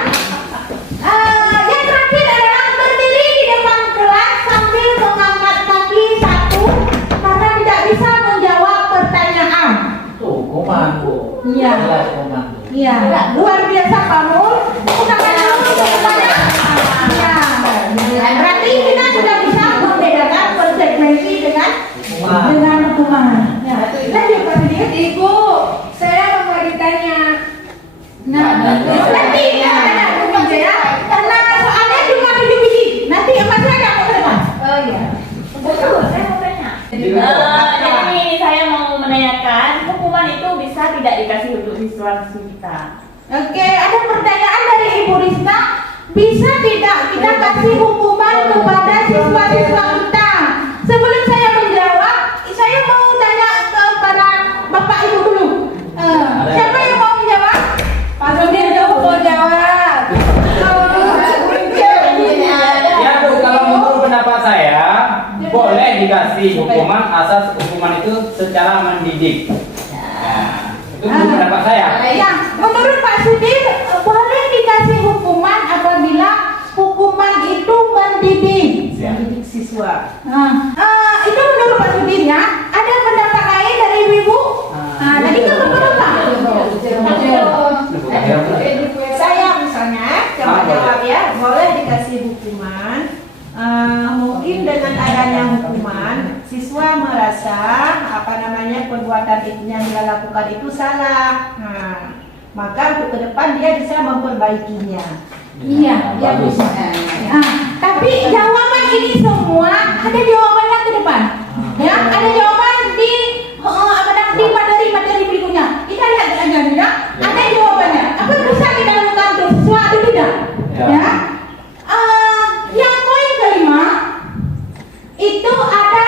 Yang terakhir adalah berdiri di depan kelas sambil mengangkat kaki satu karena tidak bisa menjawab pertanyaan. Hukuman Bu. Iya. Hukuman. Iya, luar biasa Pak Mul. Ucapan dulu semuanya. Iya. Berarti kita sudah bisa membedakan konsekuensi dengan hukuman. Ya. Lanjut Pak Sidir. Ibu, saya mau ditanya. Nanti ya, bukan saya. Karena soalnya cuma 7 biji. Nanti emas saya mau ke depan. Oh iya. Betul, saya mau tanya. Jadi saya mau menanyakan, hukuman itu bisa tidak dikasih untuk siswa-siswi kita? Oke, ada pertanyaan dari Ibu Rizka. Bisa tidak kita kasih hukuman kepada siswa-siswa kita? Sebelum saya menjawab, saya mau tanya kepada Bapak Ibu dulu. Siapa yang mau menjawab? Pak Sumir dulu mau jawab. Ya Bu, kalau menurut pendapat saya boleh dikasih hukuman asal hukuman itu secara mendidik. Nah, itu menurut pendapat saya. Ya, menurut Pak Sudir boleh dikasih hukuman apabila hukuman itu mendidik. Mendidik siswa. Itu menurut Pak Sudir ya. Ada pendapat lain dari Ibu? Tadi kan Bapak. Saya misalnya coba jawab ya, boleh dikasih hukuman. Mungkin dengan adanya hukuman, siswa merasa perbuatan itu yang dia lakukan itu salah. Maka untuk ke depan dia bisa memperbaikinya. Iya, Ya, bagus. bisa. Tapi jawaban ini semua ada jawabannya ke depan. ada jawaban di materi berikutnya. Kita lihat aja tidak? Ada jawabannya. Apa bisa kita lakukan untuk sesuatu tidak? Ya. Yang poin kelima itu ada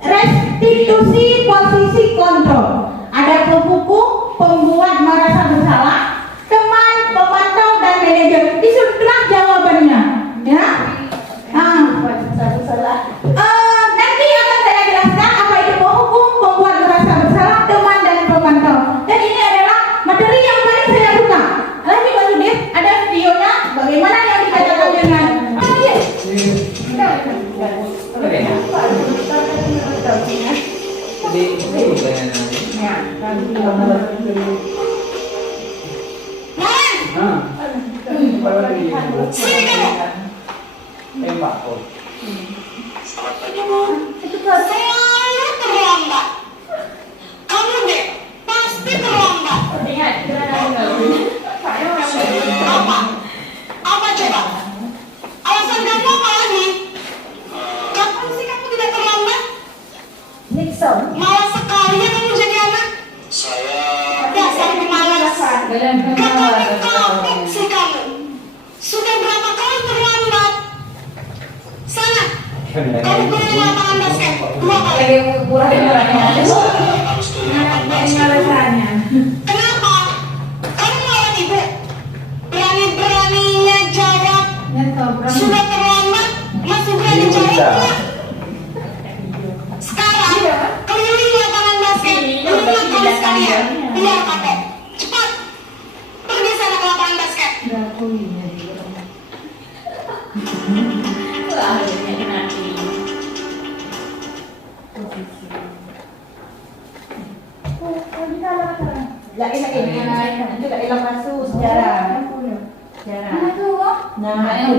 restitusi posisi kontrol. Ada pembuku, pembuat merasa bersalah, teman, pemantau dan manajer. Disebutlah jawabannya, ya. Nanti akan saya jelaskan apa itu penghukum, pembuat merasa bersalah, teman dan pemantau. Dan ini adalah materi yang paling saya suka. Lagi Pak Sudin, ada videonya bagaimana yang dikatakan dengan Selalu terlambat. Kamu deh pasti terlambat. Apa coba? Alasan kamu apa lagi? Kapan sih kamu tidak terlambat? Malas sekali ya kamu jadi anak. Dasar pemalas. Kapok sih kamu. Sudah berapa kali terlambat? Sana. Kamu keliling lapangan basket 2 kali. Kenapa? Kamu melawan ibu. Berani-beraninya jawab. Sudah terlambat, masih berani jawab. Sekarang keliling lapangan basket 5 kali sekalian. Biar kapok. Cepat. Pergi sana ke lapangan basket. Tidak ilang masuk sejarah. Naren,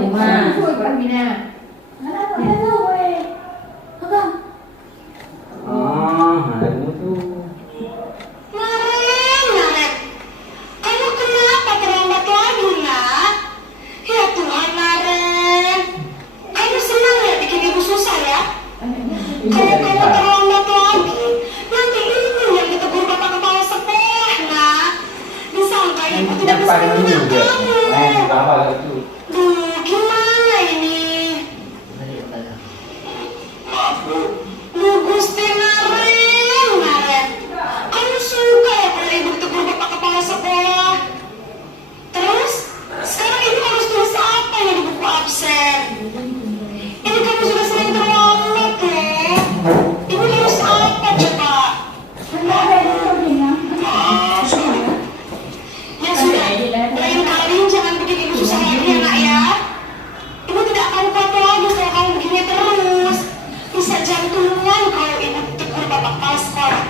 kamu kenapa terlambat lagi, nak? Ya Tuhan, Naren. Kamu senang ya bikin ibu susah ya? Kalau kamu terlambat lagi, nanti ibu yang ditegur bapak kepala sekolah, nak. Disangka ibu tidak bisa menerima kamu. Duh, gimana ini? Maaf, Bu. Bu Gusti Naren. Kamu suka ya kalau ibu ditegur bapak kepala sekolah? Terus, sekarang ibu harus tulis apa ya di buku absen? Ini kamu sudah sering terlambat ya. Ibu harus apa coba? Ya sudah, lain kali jangan bikin ibu susah lagi ya nak ya. Ibu tidak akan kuat lagi kalau kamu begini terus. Bisa jantungan kalau ibu tegur bapak kepala sekolah.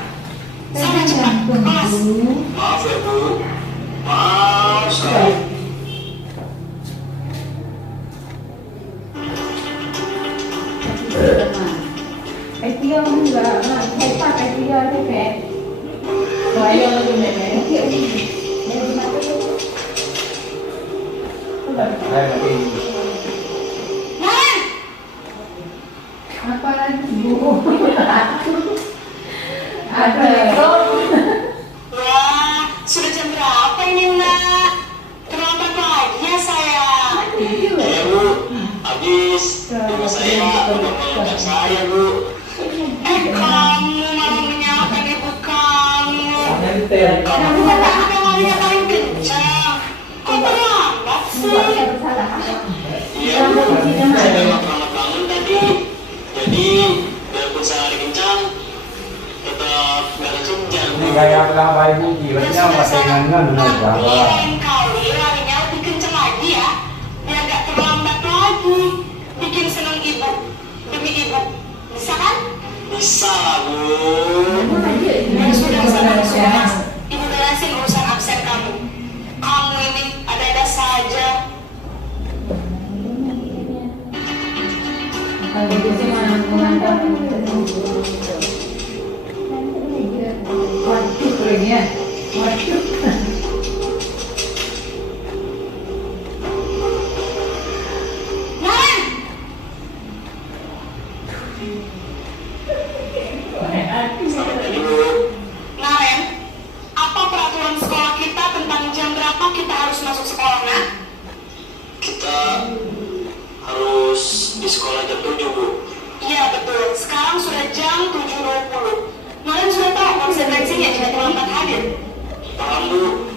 Sana cepat ke kelas. Maaf ya Bu. Maaf sekali. Naren, apa lagi Bu? wah, sudah jam berapa ini nak? Terlambat lagi ya saya. Ya Bu, habis. Ibu saya udah menyalahkan saya Bu. Kamu malah menyalahkan ibu kamu. Kamu kata larinya paling kencang. Kok terlambat sih? Iya Bu, saya memang terlambat bangun tadi. Jadi, biarpun saya lari kencang, tetap gak kencang. Ini kayak apa ibu Ya sudah saya nanti lain kali larinya lebih kencang lagi ya. Biar gak terlambat lagi. Bikin senang ibu. Demi ibu. Bisa kan? Bisa lah Bu. Ya sudah. Ibu beresin urusan absen kamu. Kamu ini ada-ada saja. Naren! sekolah jam 7, Bu. Iya betul, sekarang sudah jam 7.20. Kalian sudah tahu konsekuensinya jika terlambat hadir? Paham, Bu.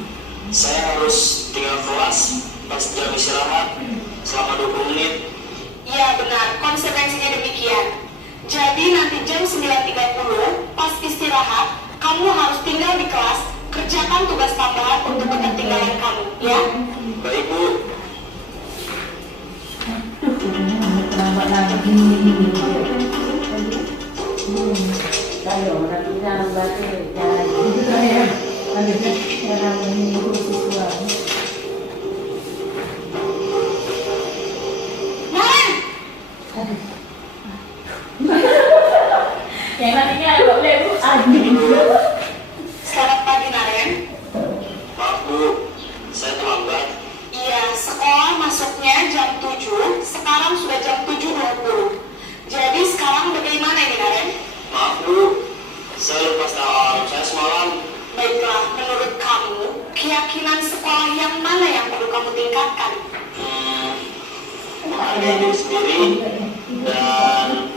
Saya harus tinggal kelas pas jam istirahat selama 20 menit. Iya benar, konsekuensinya demikian. Jadi nanti jam 9.30 pas istirahat, kamu harus tinggal di kelas, kerjakan tugas tambahan untuk ketertinggalan kamu, ya? Baik, Bu. Naren! Yang nantinya ada boleh Bu. Selamat pagi Naren. Maaf, Bu. Saya terlambat. Iya, sekolah masuknya jam 7, sekarang sudah jam 7.20. Jadi sekarang bagaimana ini Naren? Maaf, Bu. Saya lupa setel alarm saya semalam. Baiklah, menurut kamu, keyakinan sekolah yang mana yang perlu kamu tingkatkan? Menghargai diri sendiri dan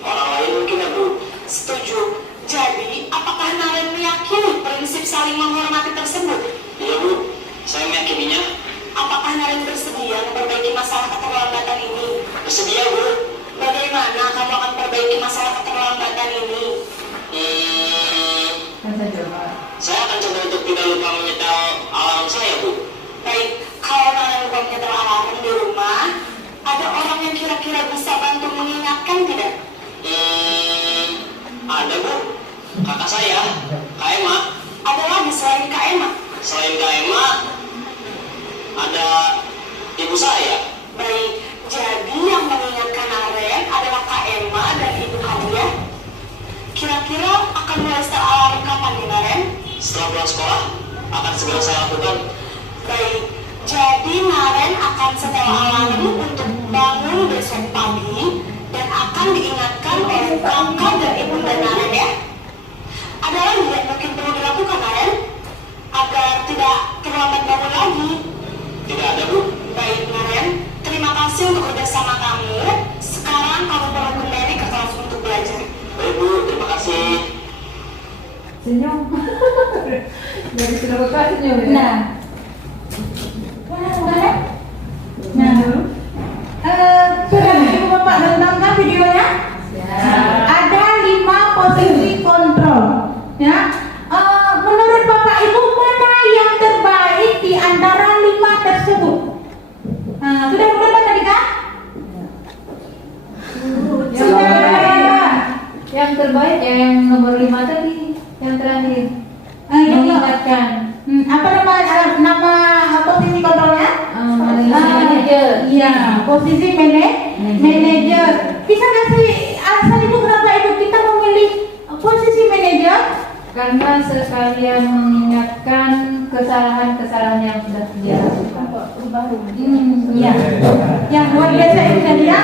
orang lain mungkin, ya, Bu. Setuju. Jadi, apakah Naren meyakini prinsip saling menghormati tersebut? Iya, Bu. Saya meyakininya. Apakah Naren bersedia memperbaiki masalah keterlambatan ini? Bersedia, Bu. Bagaimana kamu akan perbaiki masalah keterlambatan ini? Saya akan coba untuk tidak lupa menyetel alarm saya, Bu. Baik, kalau Naren lupa menyetel alarm di rumah, ada orang yang kira-kira bisa bantu mengingatkan tidak? Ada, Bu. Kakak saya, Kak Emma. Ada lagi selain Kak Emma? Selain Kak Emma, ada ibu saya. Baik, jadi yang mengingatkan Naren adalah Kak Emma dan ibu kamu ya? Kira-kira akan mulai setel alarm kapan nih Naren? Setelah pulang sekolah, akan segera saya lakukan. Baik, jadi Naren akan setel alarm untuk bangun besok pagi dan akan diingatkan oleh kakak dan ibunda Naren ya. Ada lagi yang mungkin perlu dilakukan Naren agar tidak terlambat bangun lagi? Tidak ada, Bu. Baik Naren, terima kasih untuk kerjasama kamu. Sekarang kamu perlu kembali ke kelas untuk belajar. Baik, Bu. Terima kasih. Senyum. Jadi sudah buka senyum ya. Nah, sudah ibu bapak nontonkan videonya? Ada 5 posisi kontrol. Ya, menurut bapak ibu mana yang terbaik di antara 5 tersebut? Sudah nonton tadi kan? Yang terbaik ya yang nomor 5 tadi, yang terakhir. Mengingatkan. Apa nama posisi kontrolnya? Manajer. Iya, posisi manajer. Bisa kasih alasan ibu kenapa ibu kita memilih posisi manajer? Karena sekalian mengingatkan kesalahan-kesalahan yang sudah dia lakukan. Iya. Yang luar biasa itu tadi ya.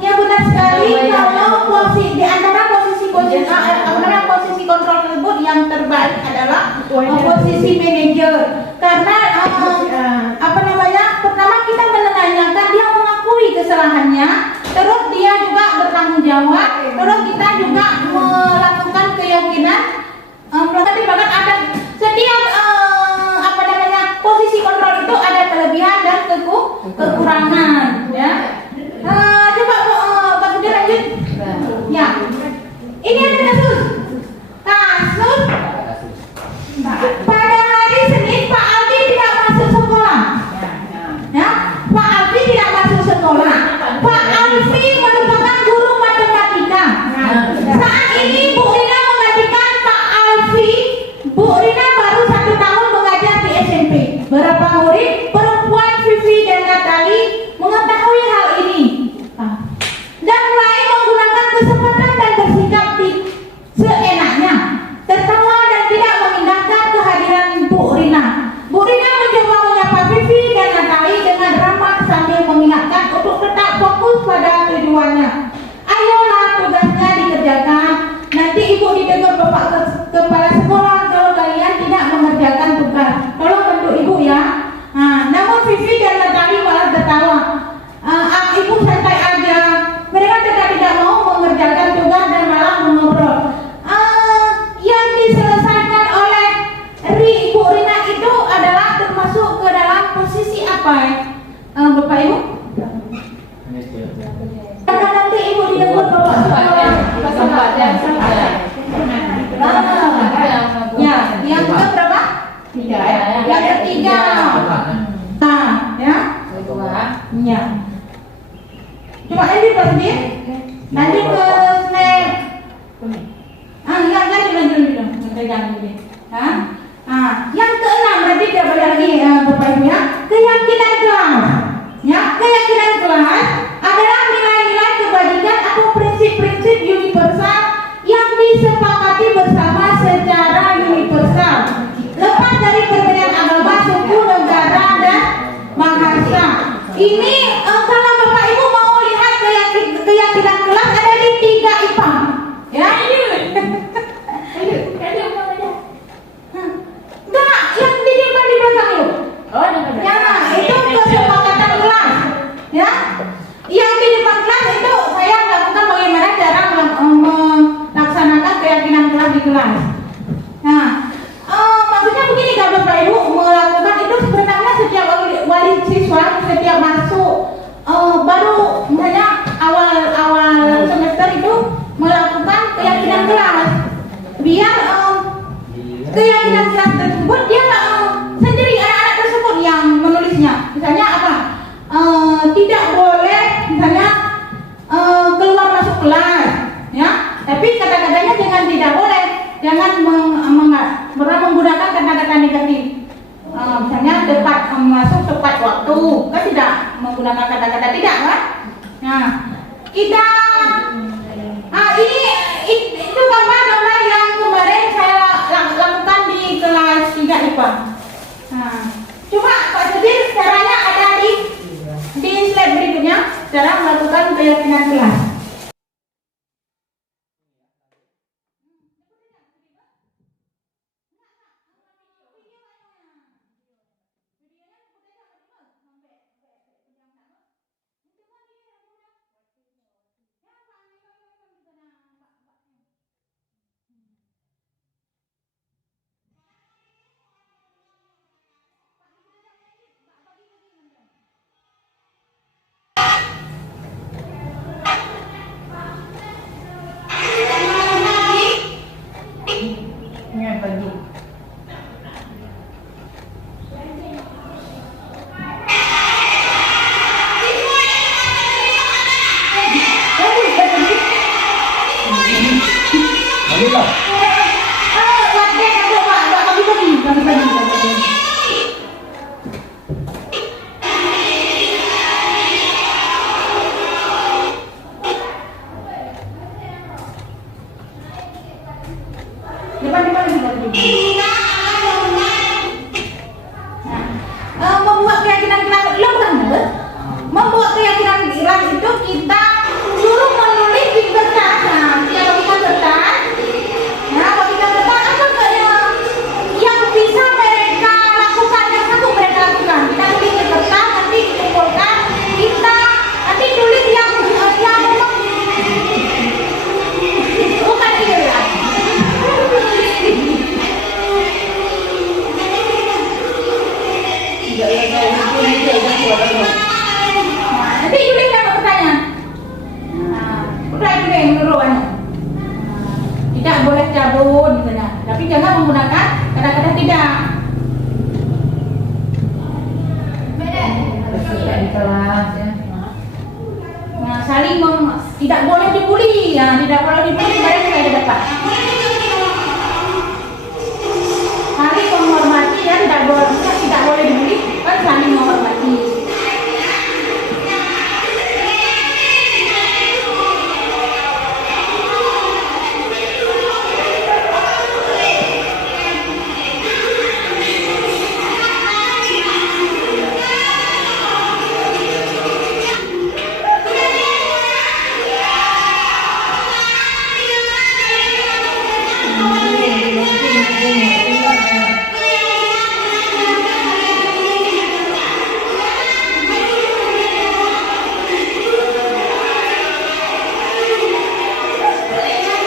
Yang benar sekali kalau posisi di antara posisi kontrol tersebut yang terbaik adalah posisi manajer. Karena pertama kita menanyakan dia mengakui kesalahannya, terus dia juga bertanggung jawab, terus kita juga melakukan keyakinan. Berarti bahkan ada setiap posisi kontrol itu ada kelebihan dan kekurangan, ya. Coba Pak Budi lanjut. Ya, ini ada kasus. Pada hari Senin Pak Aldi tidak masuk sekolah. Ya, Pak Aldi tidak masuk sekolah. Pak Alfi merupakan guru matematika. Saat ini Bu Rina menggantikan Pak Alfi. Bu Rina baru 1 tahun mengajar di SMP. Berapa murid perempuan Vivi dan Natali mengetahui hal ini dan mulai menggunakan kesempatan dan bersikap seenaknya, tertawa dan tidak memindahkan kehadiran Bu Rina. Bu Rina mencoba menyapa Vivi dan Natali dengan ramah sambil mengingatkan untuk tetap fokus pada tujuannya. Ayolah, tugasnya dikerjakan. Nanti ibu ditegur bapak kepala sekolah kalau kalian tidak mengerjakan tugas. Tolong bantu ibu ya. sampai Bapak Ibu? Karena nanti Ibu ditegur Bapak sekolah. Ya, yang berapa? Tiga ya. Yang ketiga. Nah, ya. Ya. Coba lanjut Pak Sudi. Lanjut ke snack. Lanjut. Yang keenam berarti tidak boleh lagi Bapak Ibu ya. Keyakinan kelas. Ya, keyakinan kelas adalah nilai-nilai kebajikan atau prinsip-prinsip universal yang disepakati bersama secara universal, lepas dari perbedaan agama, suku, negara, dan bahasa. Ini kalau Bapak Ibu mau lihat keyakinan kelas ada di 3 IPA. Ya, ini. Enggak, yang di depan di belakang yuk. Oh, Ya, itu kesepakatan kelas. Ya, yang di depan kelas itu saya lakukan bagaimana cara melaksanakan keyakinan kelas di kelas. Nah, maksudnya begini kalau Bapak Ibu melakukan itu sebenarnya setiap wali siswa setiap masuk baru misalnya awal semester itu melakukan keyakinan kelas biar keyakinan kelas tersebut dia sendiri anak-anak tersebut yang menulisnya. Misalnya apa? Tidak boleh misalnya keluar masuk kelas, ya. Tapi kata-katanya jangan tidak boleh, jangan menggunakan kata-kata negatif. Misalnya tepat masuk tepat waktu, kan tidak menggunakan kata-kata tidak kan? Nah, kita itu gambar yang kemarin saya lakukan di kelas 3 IPA. Nah, coba Pak Sudir caranya ada di slide berikutnya, cara melakukan keyakinan kelas. Membuat keyakinan kelas membuat keyakinan kelas itu kita suruh menulis di kertas. Nah, kita bagikan kertas. Nah, bagikan kertas apa yang bisa mereka lakukan, yang sanggup mereka lakukan. Kita tulis di kertas, nanti dikumpulkan. Kita nanti tulis yang memang bukan ideal. Nanti Juli nggak mau bertanya. Udah Juli menurut tidak boleh cabut misalnya, tapi jangan menggunakan kata-kata tidak. Di kelas ya. Nah, saling tidak boleh dibully ya, tidak boleh dibully barang yang ada dapat. Saling menghormati ya, tidak boleh dibully, kan saling menghormati.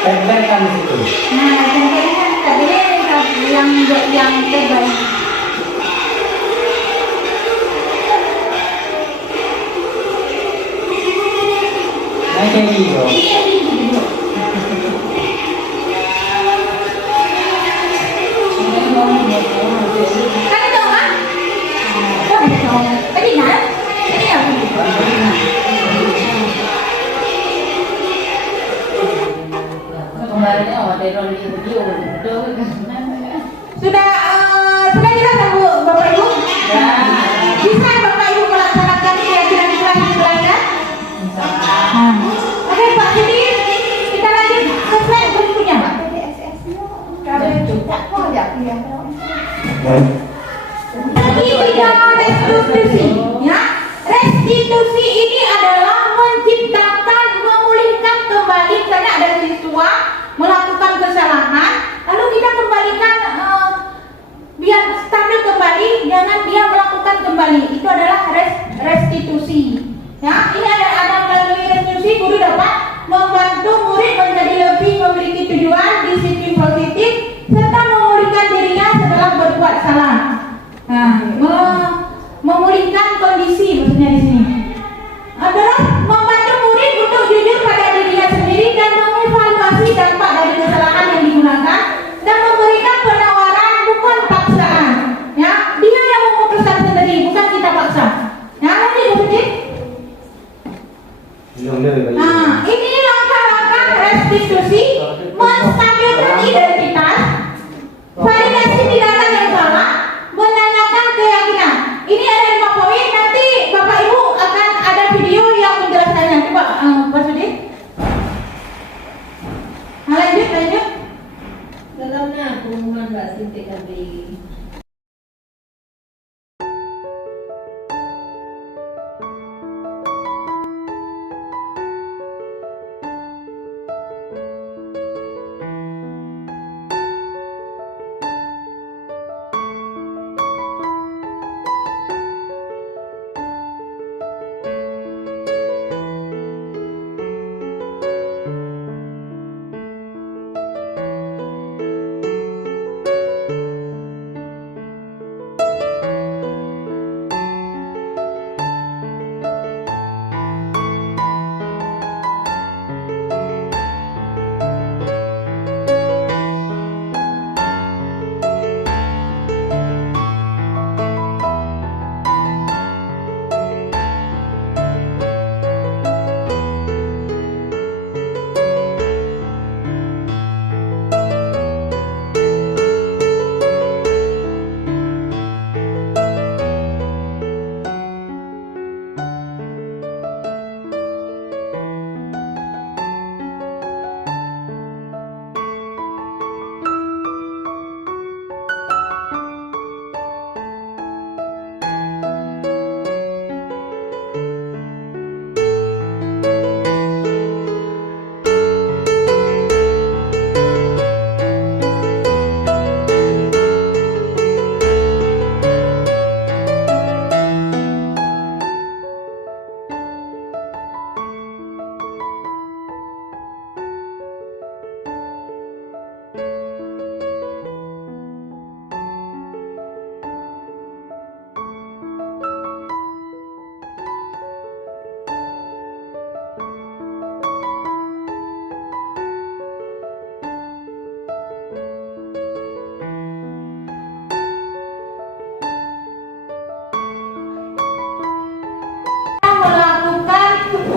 Tempelkan di situ. Nah, tempelkan tadi yang terbaik. Kan itu kan? Kok ada cowok? Tadi kan? Tadi ya? Kemarinnya ada rolling video. Sudah jelas ya Bu, Bapak Ibu? Ya. Bisa Bapak Ibu melaksanakan kira-kira di kelas belajar? Oke Pak, jadi kita lanjut ke slide berikutnya. Lagi bidang restitusi, ya. Restitusi ini adalah menciptakan, memulihkan kembali karena ada siswa melakukan kesalahan, lalu kita kembalikan biar stabil kembali, jangan dia melakukan kembali. Itu adalah restitusi. Ya, ini ada melalui restitusi guru dapat membantu murid menjadi lebih memiliki tujuan, disiplin positif, serta memulihkan dirinya setelah berbuat salah. Nah, memulihkan kondisi maksudnya di sini adalah membantu murid untuk jujur pada dirinya sendiri dan mengevaluasi dampak dari kesalahan yang digunakan dan memberikan penawaran bukan paksaan. Ya, dia yang memutuskan sendiri, bukan kita paksa. Ya, nanti begitu. Nah, ini langkah-langkah restitusi menstabilkan identitas, validasi tindakan yang salah, menanyakan keyakinan. Ini ada 5 poin. Nanti Bapak Ibu akan ada video yang menjelaskannya. Coba Pak Sudin. Nah, lanjut. Dalamnya pengumuman Mbak Sinti tadi.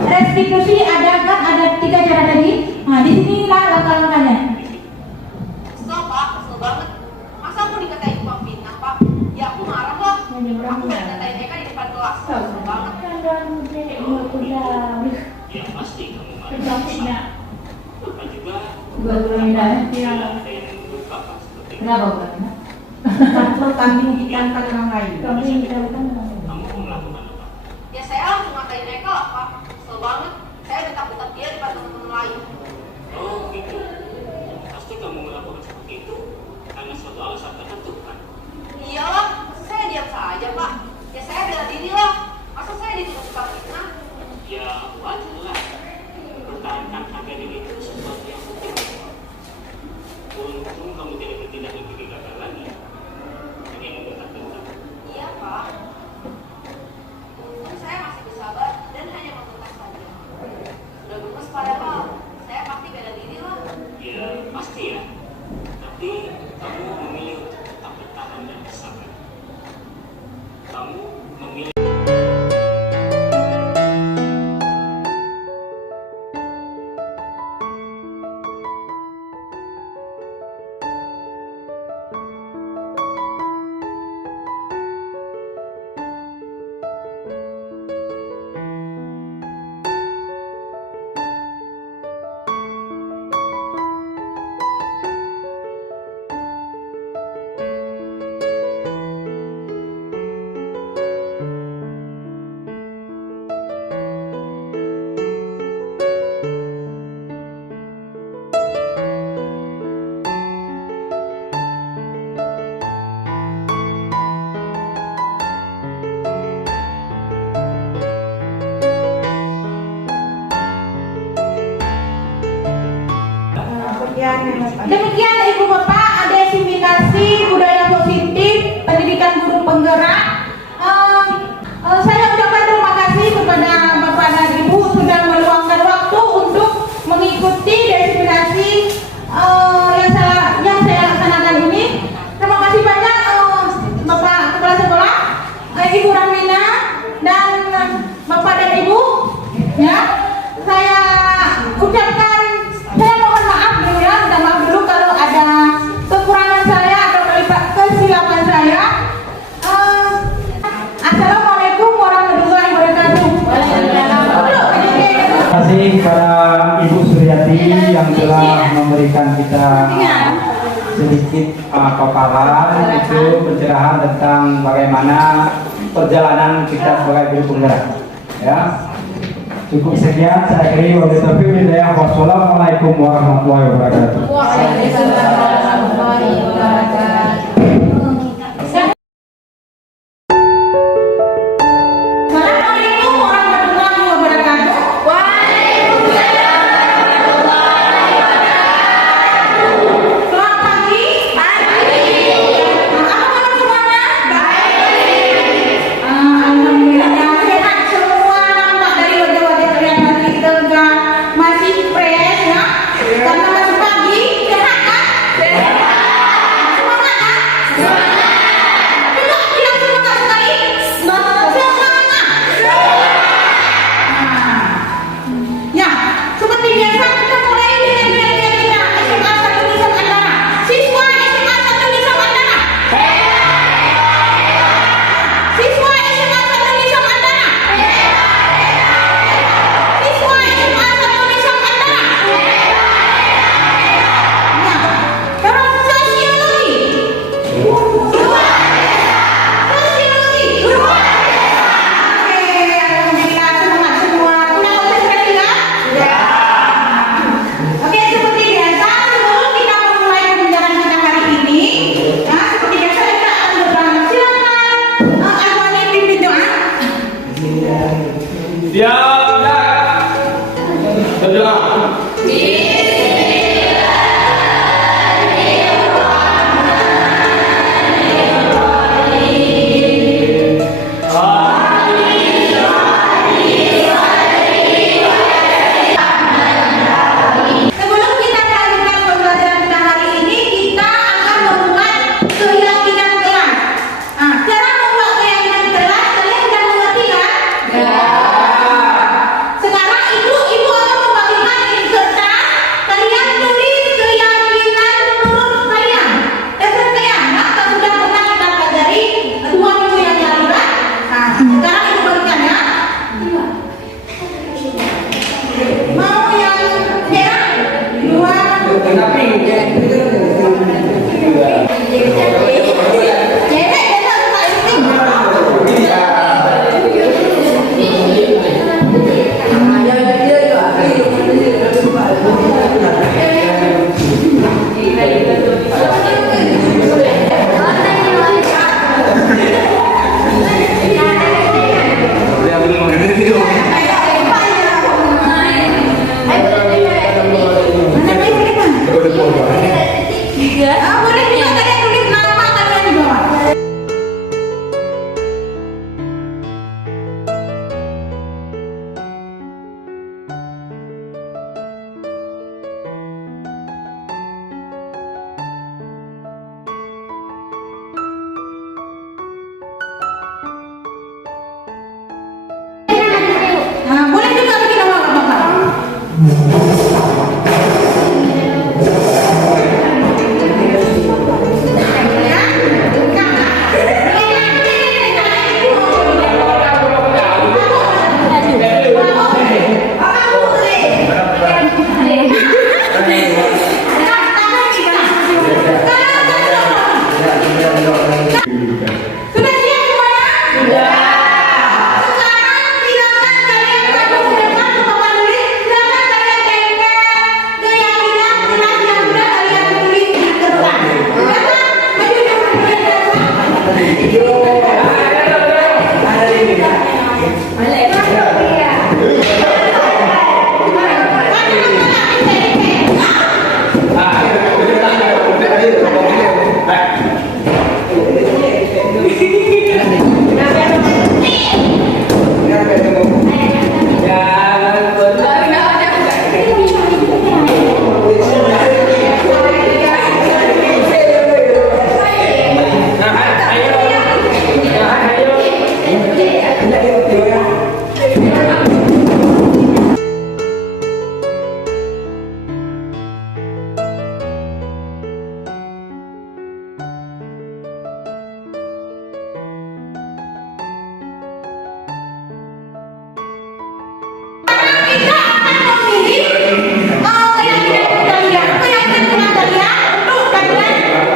Restitusi ada 3 cara tadi. Nah, di sinilah langkah-langkahnya. Kesel Pak, kesel banget. Masa aku dikatain Pak fitnah Pak? Ya aku marah lah. Aku udah dikatain Eka di depan kelas. Kesel banget. Ya pasti kamu marah. Tidak. Apa juga Dua bulan dah. ada yang lupa Pak seperti itu. Kenapa bukan? Takut kami menghidangkan orang lain. Kamu mau melakukan apa? Ya saya langsung ngatain Eka lah Pak. Kesel banget. Saya bentak-bentak dia di depan teman-teman lain. Oh gitu. Pasti kamu melakukan seperti itu karena suatu alasan tertentu kan? Iyalah, saya diam saja Pak. Ya saya bela diri lah. Masa saya dituduh tukang fitnah? Ya wajar lah. Pertahankan harga diri itu sesuatu yang penting. Untung kamu tidak bertindak lebih gegabah lagi. Hanya membentak-bentak. Iya Pak. Untung saya masih bersabar dan hanya membentak saja. Sudah gemes Pak memilih. Demikian Ibu Bapak, diseminasi budaya positif pendidikan guru penggerak. Saya ucapkan terima kasih kepada Bapak dan Ibu sudah meluangkan waktu untuk mengikuti diseminasi yang saya laksanakan ini. Terima kasih banyak Bapak Kepala Sekolah, Ibu Ramina dan Bapak dan Ibu. Ya, saya ucapkan, saya mohon maaf dulu ya, minta maaf dulu kalau ada kekurangan saya atau kesilapan saya. Assalamualaikum warahmatullahi wabarakatuh. Terima kasih kepada Ibu Suryati yang telah memberikan kita sedikit paparan itu pencerahan tentang bagaimana perjalanan kita sebagai guru penggerak. Ya, cukup sekian saya akhiri. Wassalamualaikum warahmatullahi wabarakatuh. Waalaikumsalam warahmatullahi wabarakatuh. Assalamualaikum warahmatullahi wabarakatuh. Selamat pagi. Apa kabar semuanya? Alhamdulillah sehat semua, nampak dari wajah-wajah kalian masih tegar, masih fresh ya. Karena masih pagi, sehat kan? Semangat kan? Coba bilang semangat sekali. Semangat. Ya, seperti biasa kita mulai dengan nilai-nilai kita. SMA 1 Nisam Andana. Siswa SMA 1 Nisam Andana. Siswa SMA 1 Nisam Andana. Siswa SMA 1 Nisam Andana. Ya, terus sosiologi. Sosiologi. Oke, alhamdulillah semangat semua. Sudah konsentrasi ya? Oke, seperti biasa sebelum kita memulai pembelajaran kita hari ini, ya seperti biasa kita akan berdoa. Silakan, Alwani pimpin doa. Berdoa. Sebelum kita melanjutkan pembelajaran kita hari ini, kita akan membuat keyakinan kelas. Cara membuat keyakinan kelas, kalian sudah mengerti kan? Sekarang ibu akan membagikan ini kertas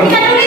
Hentikan dulu